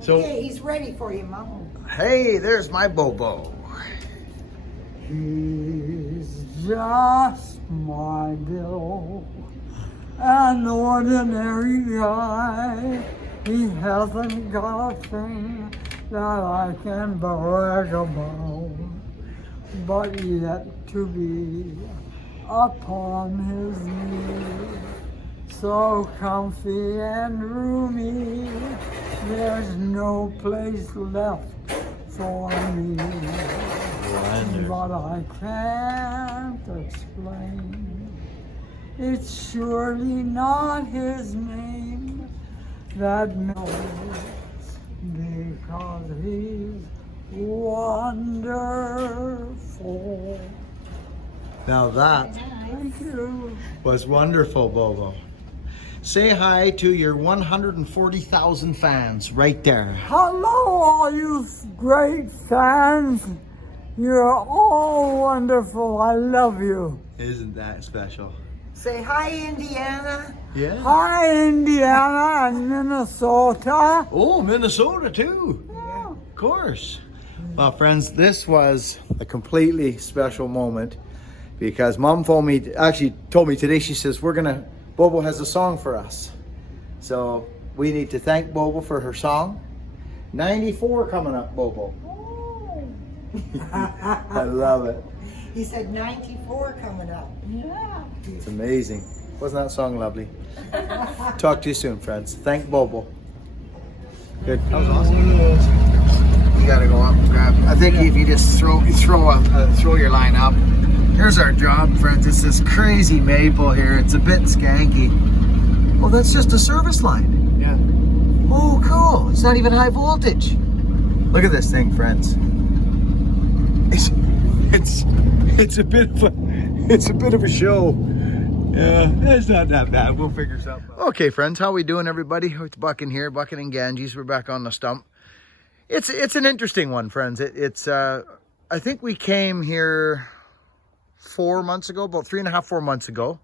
So, okay, he's ready for you, Mom. hey, there's my BoBo. He's just my Bill, an ordinary guy. He hasn't got a thing that I can brag about, but yet to be upon his knee, so comfy and roomy, there's no place left for me. But I can't explain. It's surely not his name that knows, because he's wonderful. Now that Thank you. was wonderful, BoBo. Say hi to your 140,000 fans right there. Hello, all you great fans. You're all wonderful. I love you. Isn't that special? Say hi, Indiana. Yeah. Hi, Indiana and Minnesota. Oh, Minnesota too. Yeah. Of course. Well, friends, this was a completely special moment because Mom told me today, she says, BoBo has a song for us. So we need to thank BoBo for her song. 94 coming up, BoBo. I love it. He said 94 coming up. Yeah. It's amazing. Wasn't that song lovely? Talk to you soon, friends. Thank BoBo. Good. That was awesome. You gotta go up and grab. I think if you just throw your line up. Here's our job, friends. It's this crazy maple here. It's a bit skanky. Oh, that's just a service line. Yeah. Oh, cool. It's not even high voltage. Look at this thing, friends. It's a bit of a show. Yeah, it's not that bad. We'll figure something out. Okay, friends, how we doing, everybody? It's Bucking here, Bucking and Ganges. We're back on the stump. It's an interesting one, friends. I think we came here 4 months ago, about 3.5, 4 months ago,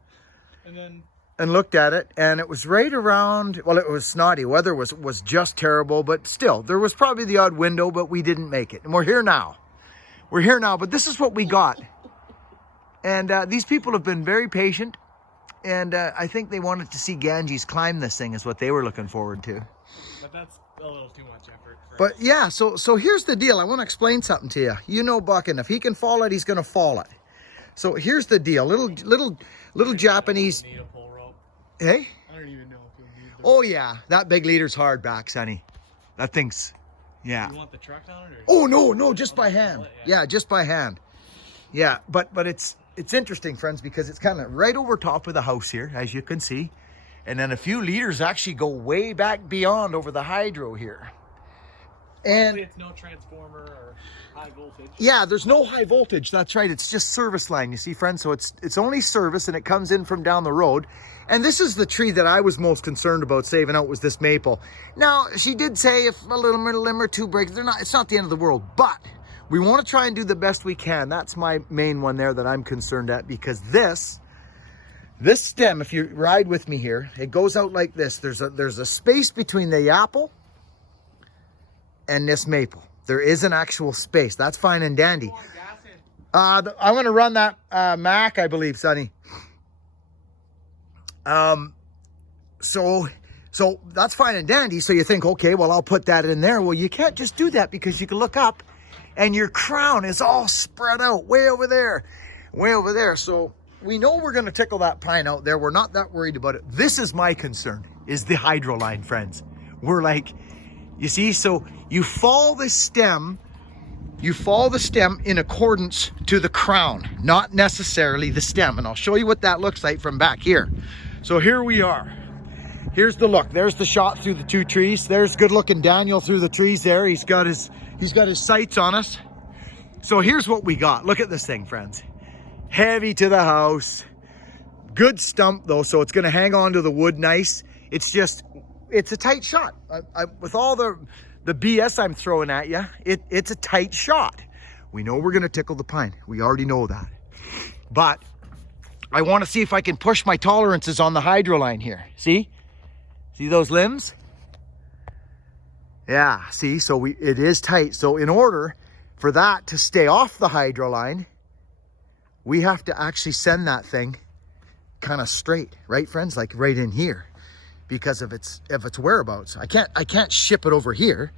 and looked at it, and it was right around. Well, it was snotty. Weather was just terrible, but still, there was probably the odd window, but we didn't make it, and we're here now. We're here now, but this is what we got. And these people have been very patient, and I think they wanted to see Ganges climb this thing is what they were looking forward to. But that's a little too much effort. But yeah, so here's the deal. I want to explain something to you. You know Bucking, if he can fall it, he's going to fall it. So here's the deal. Little Japanese. Need a pull rope. Hey? I don't even know if you'll need the Oh yeah, that big leader's hard back, Sonny. That thing's, yeah. You want the truck down it? Oh no, just by hand. Yeah, just by hand. Yeah, but it's interesting, friends, because it's kind of right over top of the house here, as you can see. And then a few liters actually go way back beyond over the hydro here. And it's no transformer or high voltage. yeah, there's no high voltage. That's right. It's just service line, you see, friends. So it's only service, and it comes in from down the road. And this is the tree that I was most concerned about saving out, was this maple. Now, she did say if a little limb or two breaks, it's not the end of the world, but we want to try and do the best we can. That's my main one there that I'm concerned at, because this stem, if you ride with me here, it goes out like this. There's a space between the apple and this maple. There is an actual space. That's fine and dandy. I'm going to run that Mac, I believe, Sonny. So that's fine and dandy. So you think, okay, well, I'll put that in there. Well, you can't just do that, because you can look up and your crown is all spread out way over there. So we know we're going to tickle that pine out there. We're not that worried about it. This is my concern, is the hydro line, friends. We're like, you see, so you fall the stem in accordance to the crown, not necessarily the stem. And I'll show you what that looks like from back here. So here we are. Here's the look. There's the shot through the two trees. There's good looking Daniel through the trees there. He's got his sights on us. So here's what we got. Look at this thing, friends. Heavy to the house. Good stump though, so it's going to hang on to the wood nice. It's a tight shot. With all the BS I'm throwing at you, it's a tight shot. We know we're going to tickle the pine. We already know that. But I want to see if I can push my tolerances on the hydro line here. See those limbs? Yeah, see, so it is tight. So in order for that to stay off the hydro line, we have to actually send that thing kind of straight, right, friends? Like right in here, because of its whereabouts. I can't ship it over here.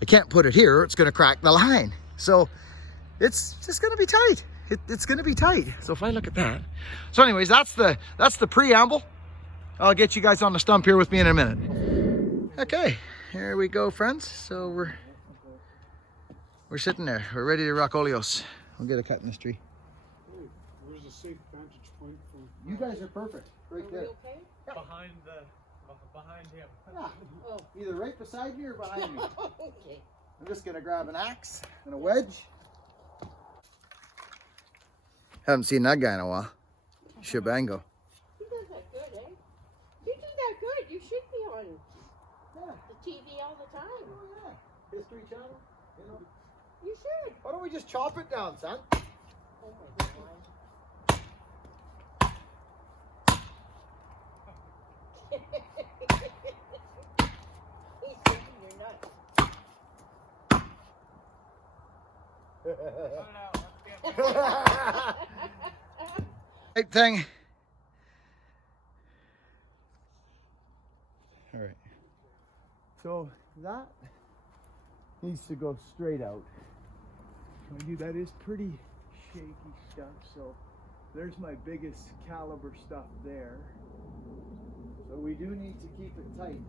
I can't put it here, or it's gonna crack the line. So it's just gonna be tight. It's gonna be tight. So if I look at that. So anyways, that's the preamble. I'll get you guys on the stump here with me in a minute. Okay, here we go, friends. So we're sitting there. We're ready to rock Olios. We'll get a cut in this tree. Where's a safe vantage point from? You guys are perfect, right there. Okay? Behind him. Yeah, either right beside me or behind me. Okay. I'm just gonna grab an axe and a wedge. Haven't seen that guy in a while. Shabango. He does that good, eh? You do that good. You should be on Yeah. the TV all the time. Oh yeah. History Channel. You know. You should. Why don't we just chop it down, son? Oh my God. He's thinking you're nuts. Right thing. All right. So that needs to go straight out. Mind you, that is pretty shaky stuff. So there's my biggest caliber stuff there. So we do need to keep it tight.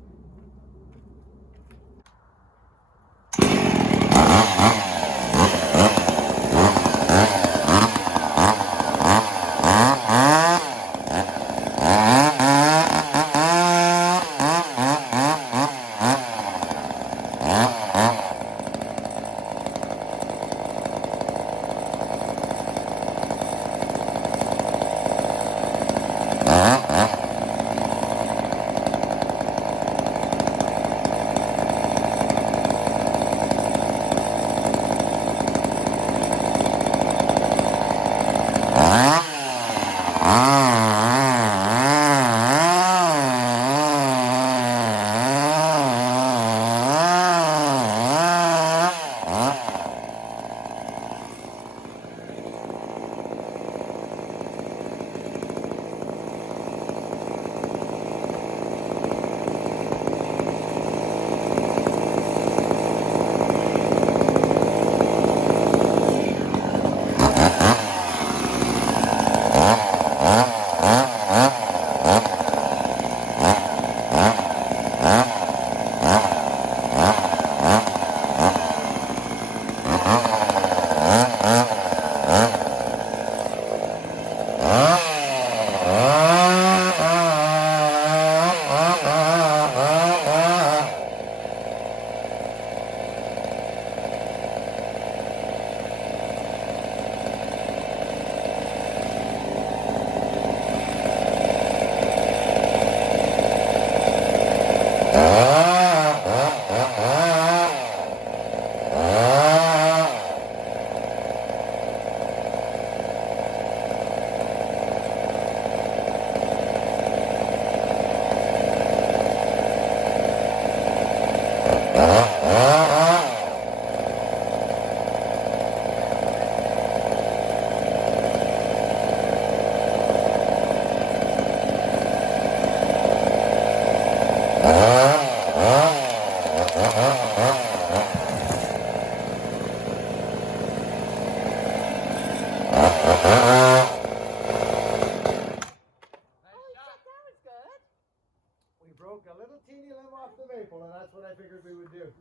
Broke a little teeny limb off the maple, and that's what I figured we would do.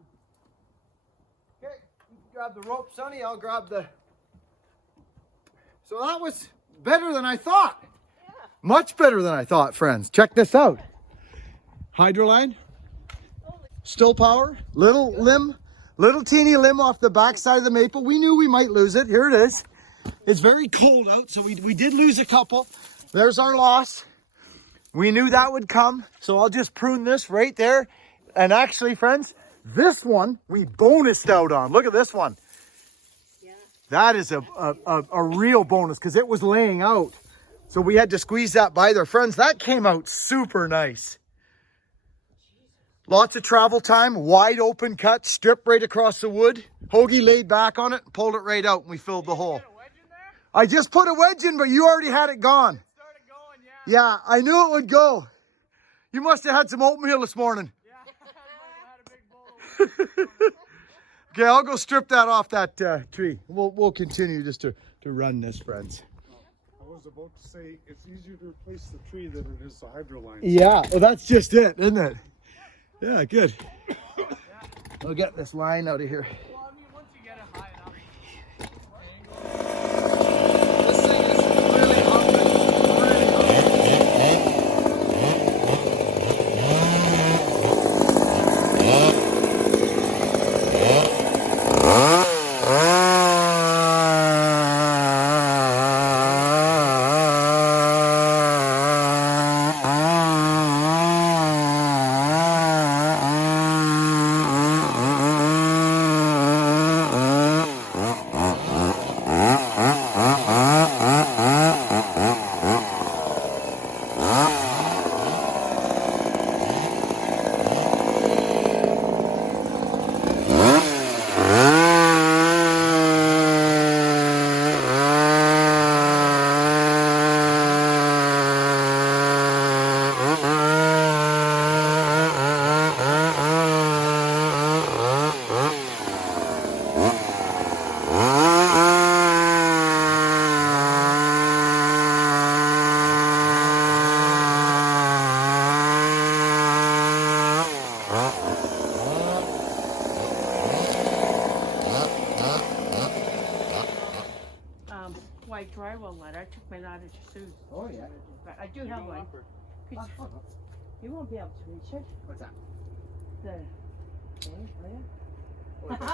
Okay, grab the rope, Sonny. I'll grab the... So that was better than I thought. Yeah. Much better than I thought, friends. Check this out. Hydro line. Still power. Little limb. Little teeny limb off the back side of the maple. We knew we might lose it. Here it is. It's very cold out, so we did lose a couple. There's our loss. We knew that would come, so I'll just prune this right there. And actually, friends, this one we bonused out on. Look at this one. Yeah. That is a real bonus because it was laying out. So we had to squeeze that by there. Friends, that came out super nice. Lots of travel time, wide open cut, strip right across the wood. Hoagie laid back on it, pulled it right out, and we filled the hole. I just put a wedge in, but you already had it gone. Started going, yeah. Yeah, I knew it would go. You must have had some oatmeal this morning. Yeah, I had a big bowl of Okay, I'll go strip that off that tree. We'll continue just to run this, friends. I was about to say, it's easier to replace the tree than it is the hydro lines. Yeah, well, that's just it, isn't it? Yeah, good. I'll get this line out of here. Well, I mean, once you get it high enough. This thing is really humping. White drywall letter. I took mine out of your suit. Oh, yeah. But I do have one. Could you won't be able to reach it. What's that? The thing, will you? Oh, if I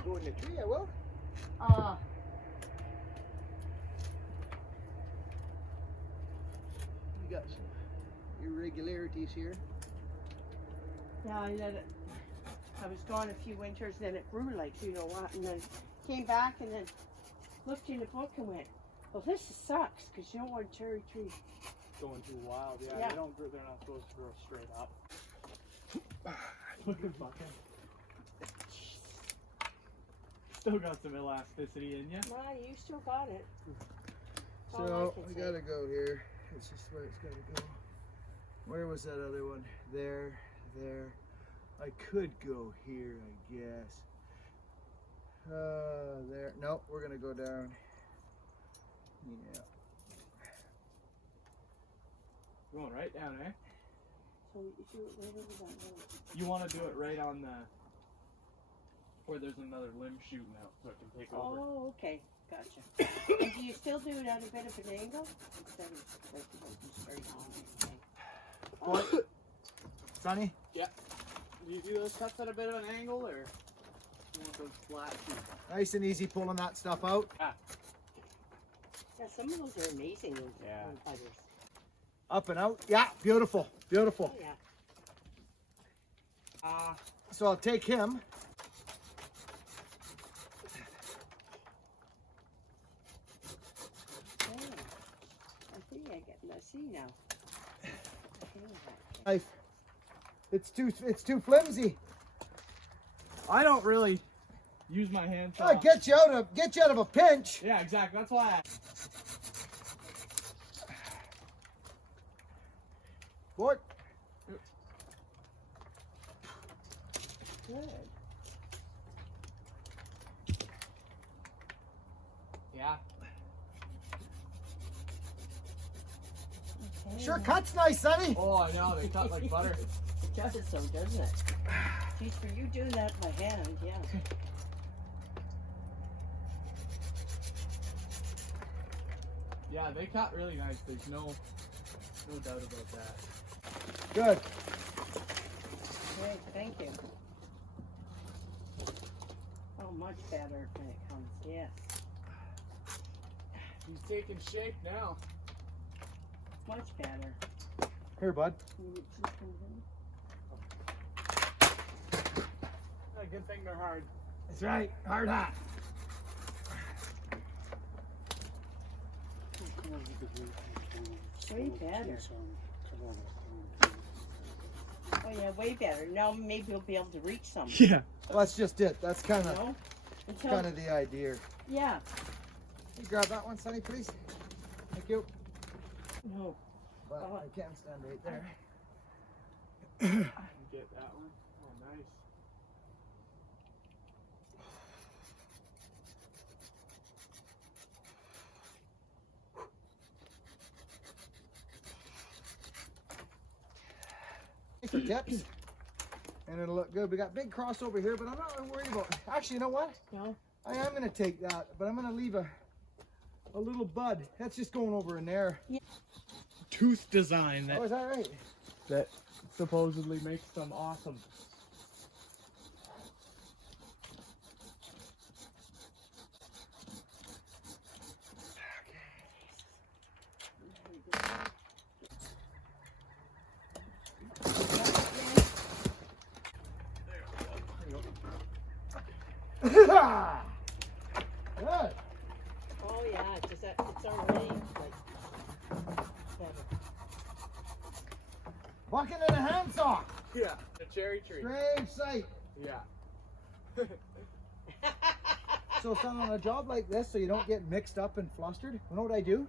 go in the tree, I will. You got some irregularities here. Yeah, I let it. I was gone a few winters, then it grew like you know what, and then came back and then looked in the book and went, well, this sucks because you don't want cherry trees. Going too wild, yeah. Yeah. They're not supposed to grow straight up. Look at fucking. Still got some elasticity in you. Well, you still got it. All So I I can say. gotta go here. It's just where it's gotta go. Where was that other one? There. I could go here, I guess. There. No, we're gonna go down. Yeah. Going right down, eh? So you do it right over that road. You want to do it right on the where there's another limb shooting out, so it can take over. Oh, okay. Gotcha. And do you still do it at a bit of an angle? Instead of like straight on? What? Sonny? Do you do those cuts at a bit of an angle, or you want those flat shoots? Nice and easy pulling that stuff out. Yeah, some of those are amazing. Those Yeah. fighters. Up and out. Yeah, beautiful. Beautiful. Oh, yeah. So I'll take him. Oh, I think I see now. Knife. It's too flimsy. I don't really use my hand. Oh, get you out of a pinch. Yeah, exactly. That's why I. What? Good. Yeah. Okay. Sure cuts nice, Sonny. Oh, I know. They cut like butter. It does it so, doesn't it? Geez, for you doing that by hand, yeah. Yeah, they cut really nice. There's no doubt about that. Good. Great, thank you. Oh, much better when it comes, yes. He's taking shape now. Much better. Here, bud. Good thing they're hard. That's right. Hard hat. Way better. Oh yeah, way better. Now maybe we'll be able to reach some. Yeah. Well, that's just it. That's kind You of know? Until, the idea. yeah. You grab that one, Sonny, please. Thank you. No. But I can't stand right there. Get that one. Oh, nice. For tips, and it'll look good. We got big cross over here, but I'm not really worried about. Actually, you know what? No. I am going to take that, but I'm going to leave a little bud. That's just going over in there. Tooth design Oh, is that right? that supposedly makes them awesome. Good. Oh yeah, because it's already like better. Bucket and a handsaw. Yeah. The cherry tree. Strange sight. Yeah. So, son, on a job like this, so you don't get mixed up and flustered, you know what I do?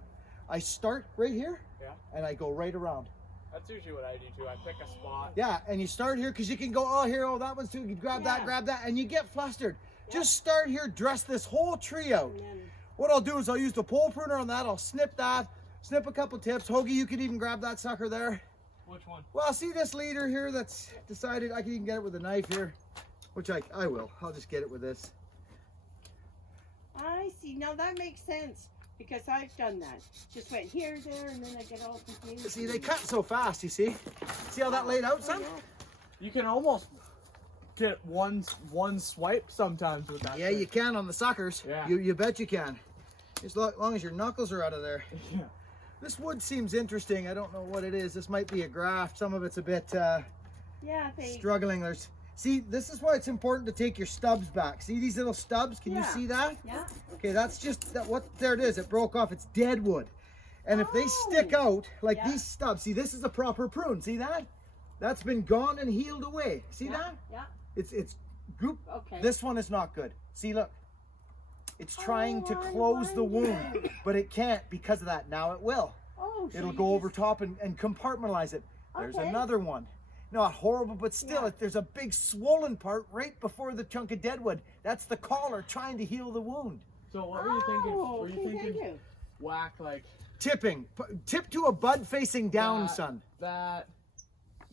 I start right here, Yeah. and I go right around. That's usually what I do too. I pick a spot. Yeah, and you start here because you can go, oh, here, oh, that one's too. You grab Yeah. that, and you get flustered. Just start here, dress this whole tree out. And then, What I'll do is I'll use the pole pruner on that. I'll snip that, snip a couple tips. Hoagie, you could even grab that sucker there. Which one? Well, see this leader here that's decided I can even get it with a knife here, which I will. I'll just get it with this. I see. Now that makes sense because I've done that. Just went here, there, and then I get all confused. See, they cut so fast, you see? See how that laid out, son? You can almost get one swipe sometimes with that. Yeah, you can on the suckers. Yeah. You bet you can. As long as your knuckles are out of there. Yeah. This wood seems interesting. I don't know what it is. This might be a graft. Some of it's a bit Yeah, they. struggling. See, this is why it's important to take your stubs back. See these little stubs? Can you Yeah. see that? Yeah. Okay, that's just there it is. It broke off. It's dead wood. And if they stick out like Yeah. these stubs, see, this is a proper prune. See that? That's been gone and healed away. See that? Yeah. It's goop. Okay. This one is not good. See, look. It's trying to Oh, I close the wound, wonder. but it can't because of that. Now it will. Oh, so It'll you go over just- top and compartmentalize it. There's Okay. another one. Not horrible, but still, Yeah. there's a big swollen part right before the chunk of deadwood. That's the collar trying to heal the wound. So what were you thinking? Oh, Were you okay, thinking thank you. whack like Tipping. Tip to a bud facing down, that, son. that?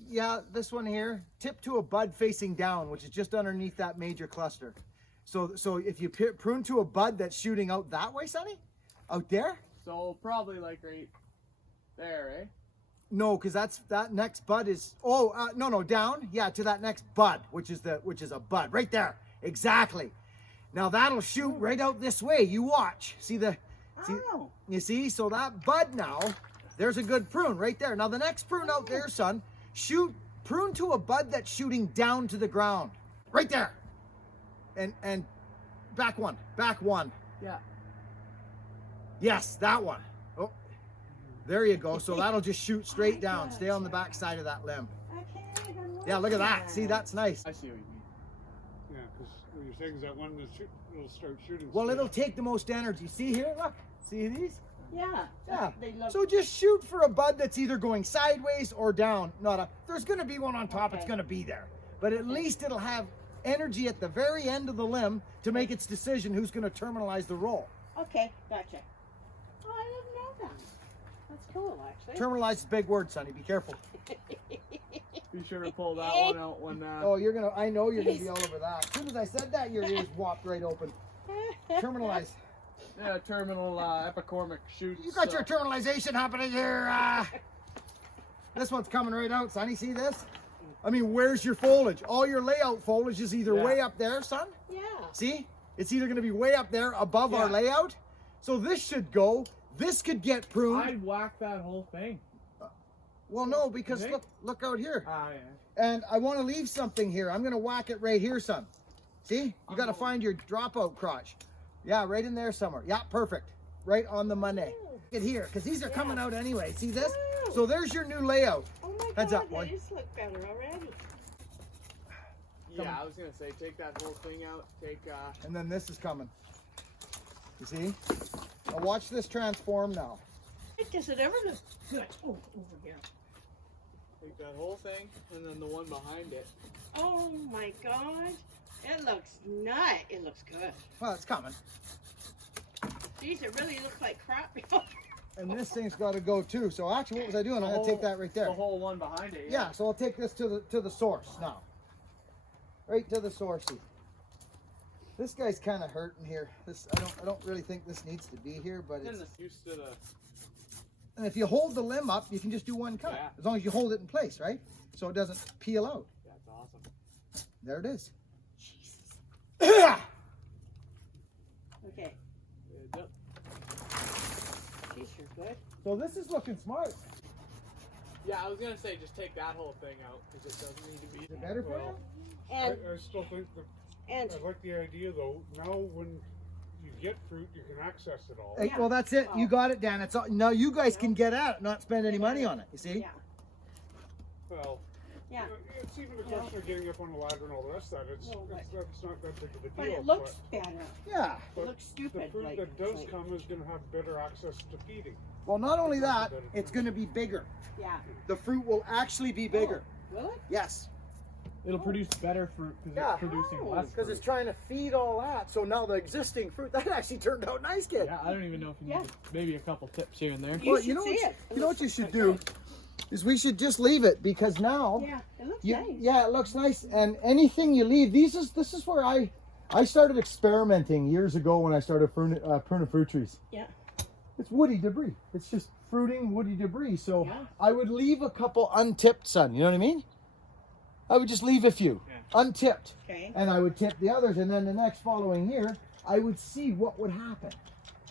Yeah, this one here. Tip to a bud facing down, which is just underneath that major cluster. So if you prune to a bud that's shooting out that way, Sonny? Out there? So probably like right there, eh? No, because that next bud is no, down. Yeah, to that next bud, which is a bud right there. Exactly. Now that'll shoot right out this way. You watch. See Oh. you see? So that bud now, there's a good prune right there. Now the next prune out there, son, prune to a bud that's shooting down to the ground. Right there. And back one. Yeah. Yes, that one. Oh, there you go. So that'll just shoot straight down. Stay on the back side of that limb. Okay. Yeah, look at that. See, that's nice. I see what you mean. Yeah, because what you're saying is that one will start shooting. Well, straight it'll up. take the most energy. See here? Look. See these? Yeah. Yeah. They look. So just shoot for a bud that's either going sideways or down. There's going to be one on top. It's Okay. going to be there. But at least it'll have energy at the very end of the limb to make its decision who's going to terminalize the roll. Okay, gotcha. Oh, I didn't know that. That's cool, actually. Terminalize is a big word, Sonny. Be careful. Be sure to pull that one out when. Oh, I know you're going to be all over that. As soon as I said that, your ears whopped right open. Terminalize. Yeah, terminal epicormic shoots. You got your terminalization happening here. This one's coming right out, Sonny. See this? I mean, where's your foliage? All your layout foliage is either Yeah. way up there, son. Yeah. See? It's either going to be way up there above our Yeah. layout. So this should go. This could get pruned. I'd whack that whole thing. Well, no, because Okay. look out here. Ah, yeah. And I want to leave something here. I'm going to whack it right here, son. See? You got to find your dropout crotch. Yeah, right in there somewhere. Yeah, perfect. Right on the money. Get here, because these are coming out anyway. See this? So there's your new layout. Oh my Heads God, up, boy. that is look better already. Yeah, I was gonna say take that whole thing out. Take And then this is coming. You see? Now watch this transform now. Does it ever look good? Oh, over here. take that whole thing, and then the one behind it. Oh my God. It looks nice. It looks good. Well, it's coming. Geez, it really looks like crap. And this thing's got to go too. So actually, what was I doing? I got to take that right there. The whole one behind it. Yeah, so I'll take this to the source now. Right to the source. This guy's kind of hurting here. This I don't really think this needs to be here, but it's. Used to the. And if you hold the limb up, you can just do one cut. Yeah. As long as you hold it in place, right? So it doesn't peel out. That's awesome. There it is. Okay. Yep. Geez, you're good. So this is looking smart. Yeah, I was gonna say just take that whole thing out because it doesn't need to be. Is it better for you? And I still think that and I like the idea though. Now when you get fruit, you can access it all. Hey, well, that's it. You got it, Dan. It's all, now you guys can get at it, not spend any money on it. You see? yeah, Well, yeah. it's even a question of getting up on the ladder and all the rest of that. It's No, but- that's not that big of a But deal. it looks better. Yeah. It looks the stupid. fruit like, that does like- come is going to have better access to feeding. Well, not only that, it's going to be bigger. Yeah. The fruit will actually be bigger. Will it? Yes. It'll produce better fruit because Yeah. it's producing Oh. less. Because it's trying to feed all that. So now the existing fruit, that actually turned out nice, kid. Yeah, I don't even know if you Yeah. need maybe a couple tips here and there. You Well, should see it. you know what you should do is we should just leave it because now Yeah, it looks you, nice. yeah, it looks nice. And anything you leave, this is where I started experimenting years ago when I started pruning fruit trees. Yeah. It's woody debris. It's just fruiting woody debris. So Yeah. I would leave a couple untipped, son. You know what I mean? I would just leave a few untipped. Okay. And I would tip the others. And then the next following year, I would see what would happen.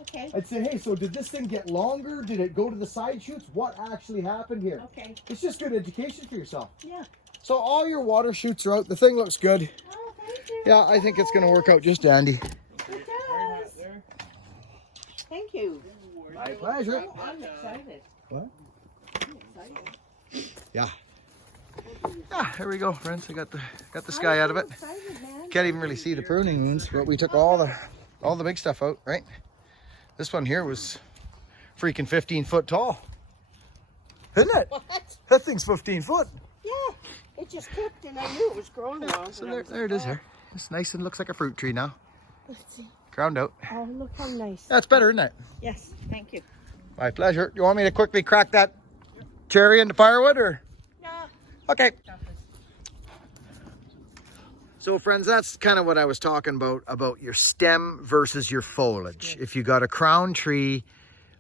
Okay. I'd say, hey, so did this thing get longer? Did it go to the side shoots? What actually happened here? Okay. It's just good education for yourself. Yeah. So all your water shoots are out. The thing looks good. Oh, thank you. Yeah, I think it's going to work out just dandy. It does. Thank you. My pleasure. Oh, I'm excited. What? I'm excited. Yeah. Yeah, here we go, friends. I got the sky out of it. I'm excited, man. Can't even really see the pruning wounds, but we took all the big stuff out, right? This one here was freaking 15 foot tall. Isn't it? What? That thing's 15 foot. Yeah. It just kicked and I knew it was growing wrong. So and I there, was there it like, is there. It's nice and looks like a fruit tree now. Let's see. Crowned out. Oh, look how nice. That's better, isn't it? Yes. Thank you. My pleasure. You want me to quickly crack that cherry into firewood or? No. Okay. So friends, that's kind of what I was talking about your stem versus your foliage. If you got a crown tree,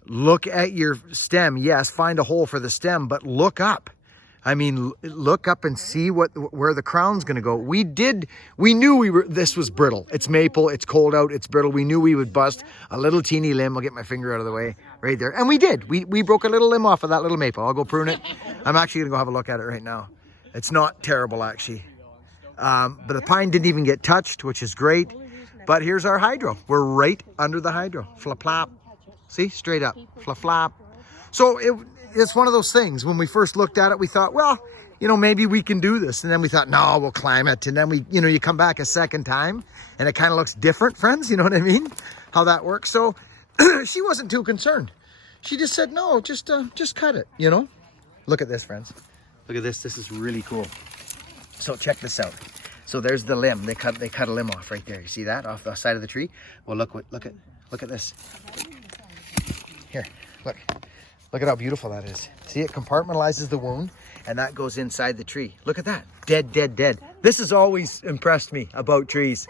look at your stem. Yes, find a hole for the stem, but look up. I mean, look up and see where the crown's going to go. We knew this was brittle. It's maple, it's cold out, it's brittle. We knew we would bust a little teeny limb. I'll get my finger out of the way right there. And we did. We broke a little limb off of that little maple. I'll go prune it. I'm actually going to go have a look at it right now. It's not terrible, actually. But the pine didn't even get touched, which is great. But here's our hydro. We're right under the hydro. Flap-flap. See? Straight up. Flap-flap. So it's one of those things. When we first looked at it, we thought, well, you know, maybe we can do this. And then we thought, no, we'll climb it. And then you come back a second time and it kind of looks different, friends. You know what I mean? How that works. So she wasn't too concerned. She just said, no, just cut it, you know? Look at this, friends. Look at this. This is really cool. So check this out. So there's the limb. They cut a limb off right there. You see that off the side of the tree? Well, look at this. Here, look at how beautiful that is. See, it compartmentalizes the wound, and that goes inside the tree. Look at that. Dead, dead, dead. This has always impressed me about trees.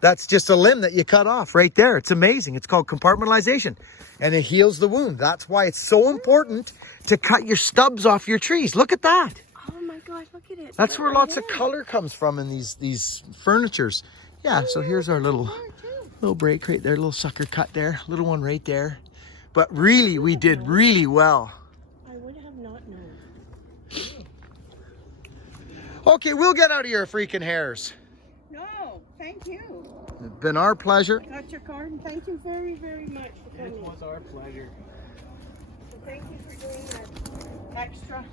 That's just a limb that you cut off right there. It's amazing. It's called compartmentalization, and it heals the wound. That's why it's so important to cut your stubs off your trees. Look at that. Oh my God, look at it. That's where lots of color comes from in these furnitures. Yeah, so here's our little break right there, little sucker cut there, little one right there. But really, we did really well. I would have not known. Okay, we'll get out of your freaking hairs. No, thank you. It's been our pleasure. Got your card and thank you very, very much for It coming. was our pleasure. thank you for doing that extra,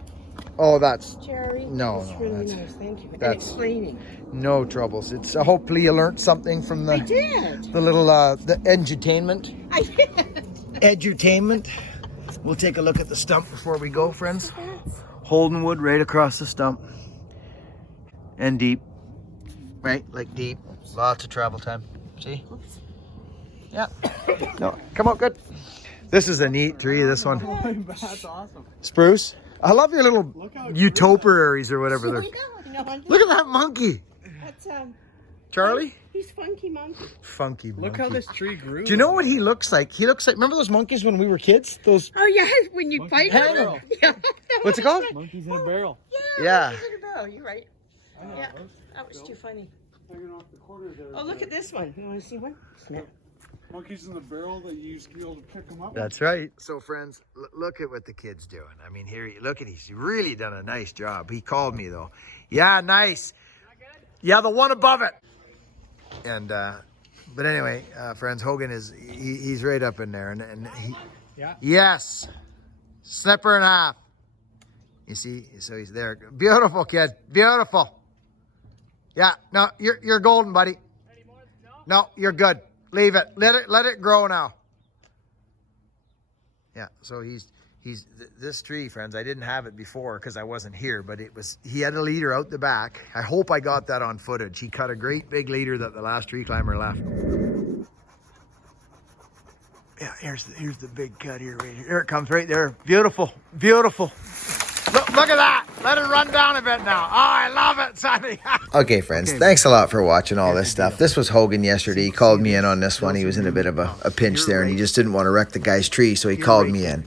Oh, that's Jerry. No, It's no, really that's- nice. Thank you. And that's- explaining. no troubles. It's hopefully you learned something from I the did. little the edutainment. I did. Edutainment. We'll take a look at the stump before we go, friends. Holden wood right across the stump. And deep. Right? Like deep. Lots of travel time. See? Yeah. No, come on, good. This is a neat tree, this one. That's awesome. Spruce. I love your little Look how utopiaries or whatever they're. No, Look at that monkey. That's Charlie? he's funky monkey. Funky monkey. Look how this tree grew. Do you know what he looks like? He looks like, remember those monkeys when we were kids? Those, Oh yeah, when you bite Hang him. on. Yeah. what's it called? Monkeys in a barrel. Yeah. Monkeys in a barrel. You're right. Yeah, that was too funny. Hanging off the corner there. Oh, look at this one. You want to see one? Snap. Monkeys in the barrel that you used to be able to pick them up. That's right. So friends, look at what the kid's doing. I mean, here, look at, he's really done a nice job. He called me though. Yeah, nice. Yeah, the one above it. And, but anyway, friends, Hogan is, he's right up in there. And he, Yeah. yes, snipper and a half. You see, so he's there. Beautiful kid, beautiful. Yeah, no, you're golden, buddy. No, you're good. Leave it. Let it grow now. Yeah, so this tree, friends, I didn't have it before because I wasn't here, but he had a leader out the back. I hope I got that on footage. He cut a great big leader that the last tree climber left. Yeah, here's the big cut here, right here. Here it comes right there. Beautiful, beautiful. Look at that. Let it run down a bit now. Oh, I love it, Sonny. Okay, friends, thanks a lot for watching all this stuff. This was Hogan yesterday. He called me in on this one. He was in a bit of a pinch there, and he just didn't want to wreck the guy's tree, so he called me in.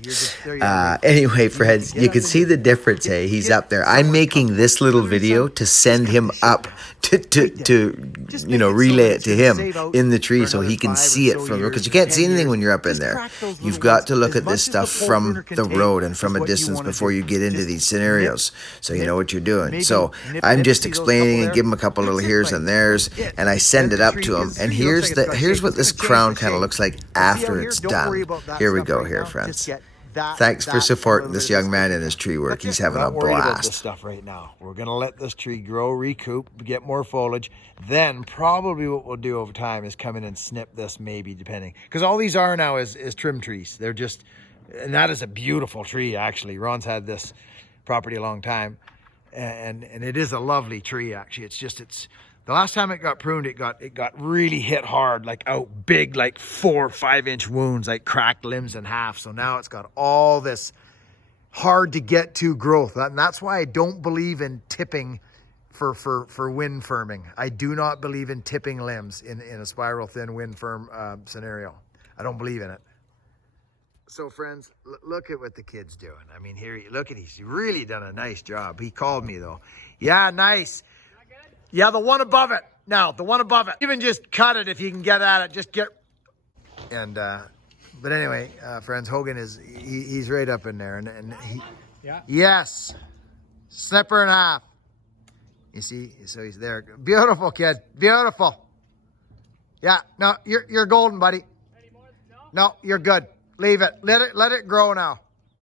Anyway, friends, you can see the difference, hey? He's up there. I'm making this little video to send him up to you know, relay it to him in the tree so he can see it from, because you can't see anything when you're up in there. You've got to look at this stuff from the road and from a distance before you get into these scenarios, so you know what you're doing. So I'm just explaining and give him a couple little here's and there's, and I send it up to him. And here's what this crown kind of looks like after it's done. Here we go here, friends. Thanks for supporting this young man in his tree work. He's having a blast. Stuff right now. We're gonna let this tree grow, recoup, get more foliage. Then probably what we'll do over time is come in and snip this, maybe, depending, because all these are now is trim trees. They're just, and that is a beautiful tree actually. Ron's had this property a long time, and it is a lovely tree actually. It's the last time it got pruned, it got really hit hard, like out big, like 4 or 5 inch wounds, like cracked limbs in half. So now it's got all this hard to get to growth. And that's why I don't believe in tipping for wind firming. I do not believe in tipping limbs in a spiral thin wind firm scenario. I don't believe in it. So friends, look at what the kid's doing. I mean, here, look at, he's really done a nice job. He called me though. Yeah, nice. Yeah, the one above it. Now, the one above it. Even just cut it if you can get at it. Just get. And, but anyway, friends, Hogan is, he's right up in there. And he, Yeah. yes, snipper and a half. You see, so he's there. Beautiful kid, beautiful. Yeah, no, you're golden, buddy. No, you're good. Leave it. Let it grow now.